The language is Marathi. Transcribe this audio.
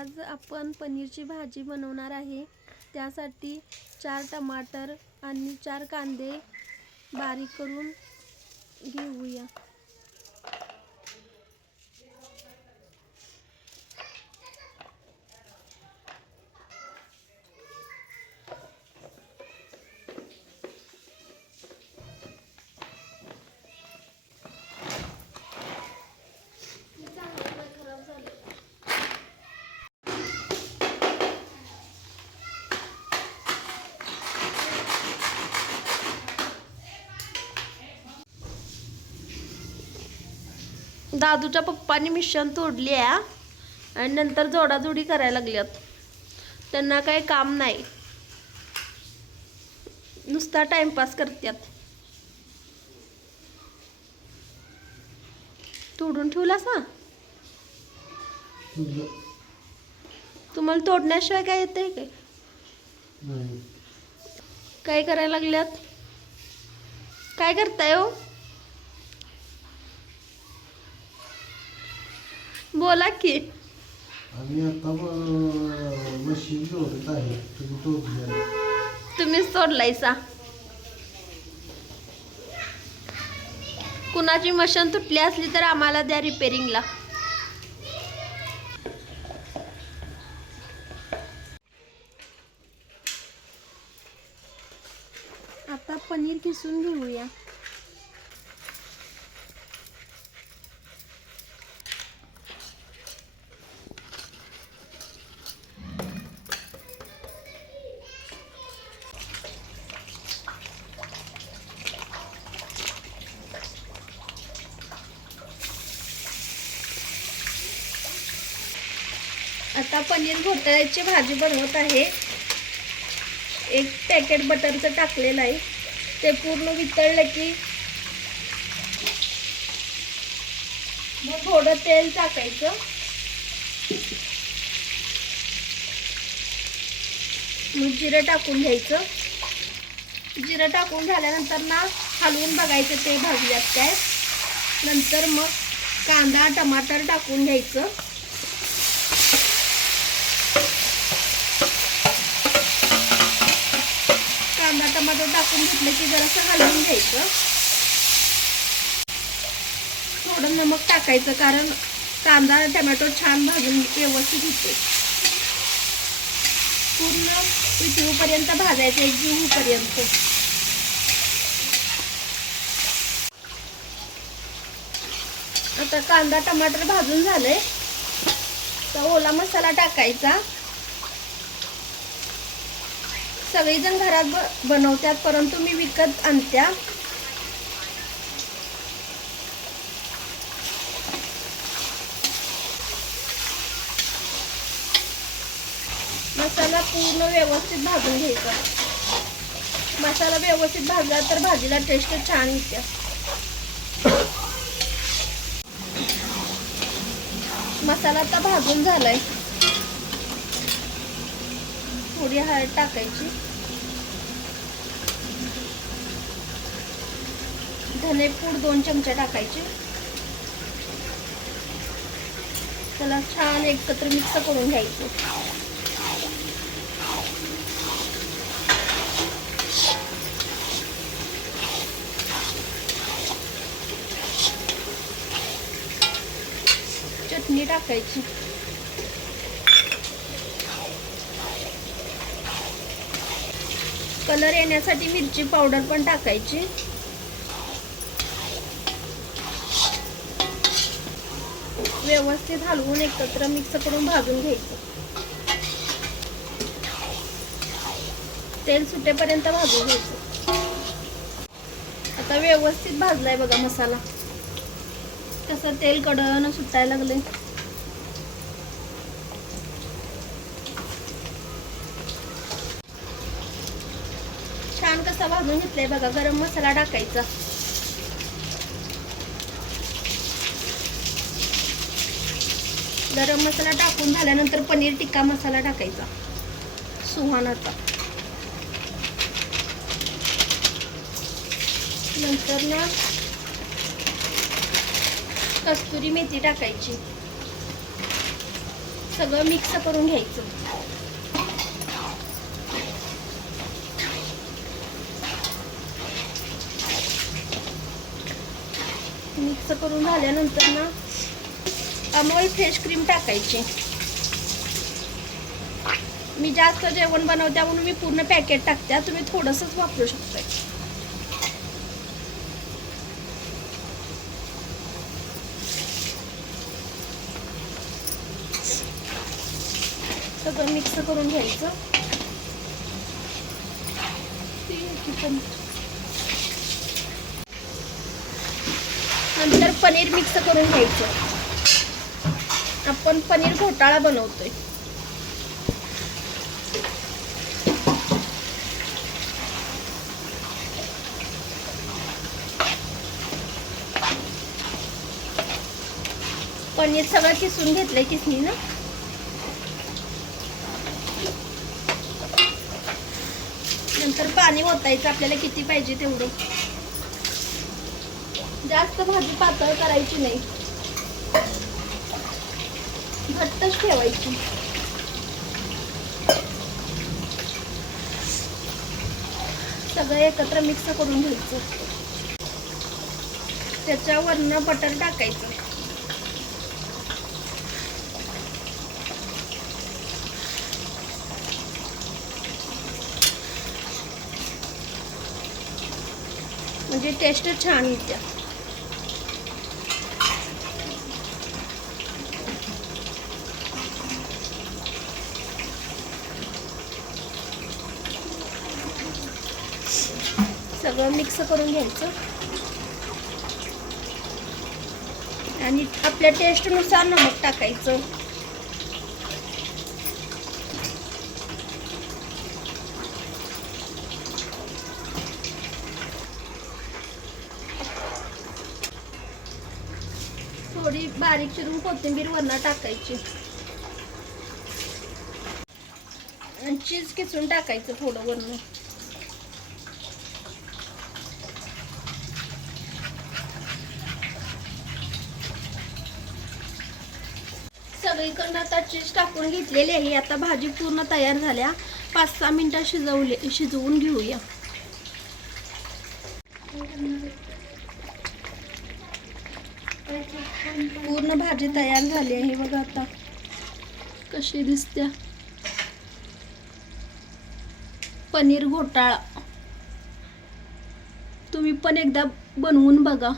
आज आपण पनीरची भाजी बनवणार आहे। त्यासाठी 4 टमाटर आणि 4 कांदे बारीक करून घेऊया। दादूच्या पप्पांनी मिशन तोडली आहे आणि नंतर जोडाजोडी करायला लागल्यात। त्यांना काही काम नाही, नुसता टाइमपास करतात। तोडून ठेवलास ना? तुम्हाला तोडण्याशिवाय काय येतंय काय? काय करायला लागल्यात? काय करताय हो? बोला की। आम्ही आता मशीन जोडत आहे। तुम्हीच तोडलायसा? कुणाची मशीन तुटली असली तर आम्हाला द्या रिपेअरिंगला। आता पनीर किसून घेऊया। आता पनीर घोटाळ्याची भाजी बनवत आहे। एक पॅकेट बटरचं टाकलेलं आहे, ते पूर्ण वितळलं की मग थोडं तेल टाकायचं। मग जिरं टाकून घ्यायचं। जिरं टाकून झाल्यानंतर ना हलवून बघायचं ते भाजल्यात काय। नंतर मग कांदा टमाटर टाकून घ्यायचं। कांदा टमाटर टाकून घेतलं की जरासं हलवून घ्यायचं। थोडं नमक टाकायचं, कारण कांदा टोमॅटो छान भाजून व्यवस्थित होते। पूर्ण वितळूपर्यंत भाजायचं, एकजीव होईपर्यंत। आता कांदा टमाटर भाजून झाले तर ओला मसाला टाकायचा। सगळेजण घरात बनवतात, परंतु मी विकत आणत्या। मसाला पूर्ण व्यवस्थित भाजून घ्यायचा। मसाला व्यवस्थित भाजला तर भाजीला टेस्ट छान येते। मसाला आता भाजून झालाय। थोडी हळद टाकायची, धनेपूड 2 चमचे टाकायचे। त्याला छान एकत्र मिक्स करून घ्यायचं। चटणी टाकायची। कलर येण्यासाठी मिरची पावडर पण टाकायची। व्यवस्थित हलवून एकत्र मिक्स करून भाजून घ्यायचं। तेल सुटेपर्यंत भाजून घ्यायचं। आता व्यवस्थित भाजलाय बघा मसाला, कसं तेल कडन सुटायला लागले। छान कसा भाजून घेतलाय बघा। गरम मसाला टाकायचा। गरम मसाला टाकून झाल्यानंतर पनीर टिक्का मसाला टाकायचा सुहानाचा। नंतर ना कस्तुरी मेथी टाकायची। सगळं मिक्स करून घ्यायचं. मिक्स करून झाल्यानंतर ना अमूल फ्रेश क्रीम टाकायची. मी जास्त जेवण बनवते म्हणून मी पूर्ण पॅकेट टाकते, तुम्ही थोडंसंच वापरू शकताय. सगळं मिक्स करून घ्यायचं. नंतर पनीर मिक्स करून घ्यायचं. आपण पनीर घोटाळा बनवतोय. पनीर सगळं किसून घेतलंय किसणीनं. नंतर पाणी ओतायचं आपल्याला किती पाहिजे तेवढं. जास्त भाजी पातळ करायची नाही, घट्टच ठेवायची. सगळं एकत्र मिक्स करून घ्यायचं. त्याच्यावरनं बटर टाकायचं. म्हणजे टेस्ट छान येते. सगळं मिक्स करून घ्यायचं आणि आपल्या टेस्टनुसार नमक टाकायचं. थोडी बारीक चिरून कोथिंबीर वरनं टाकायची. आणि चीज किसून टाकायचं थोडं वरनं. सगळीकडनं आता चीज टाकून घेतलेली आहे. आता भाजी पूर्ण तयार झाल्या. 5-6 मिनिटं शिजवून घेऊया. पूर्ण भाजी तयार झाली आहे बघा. आता कशी दिसते पनीर घोटाळा. तुम्ही पण एकदा बनवून बघा.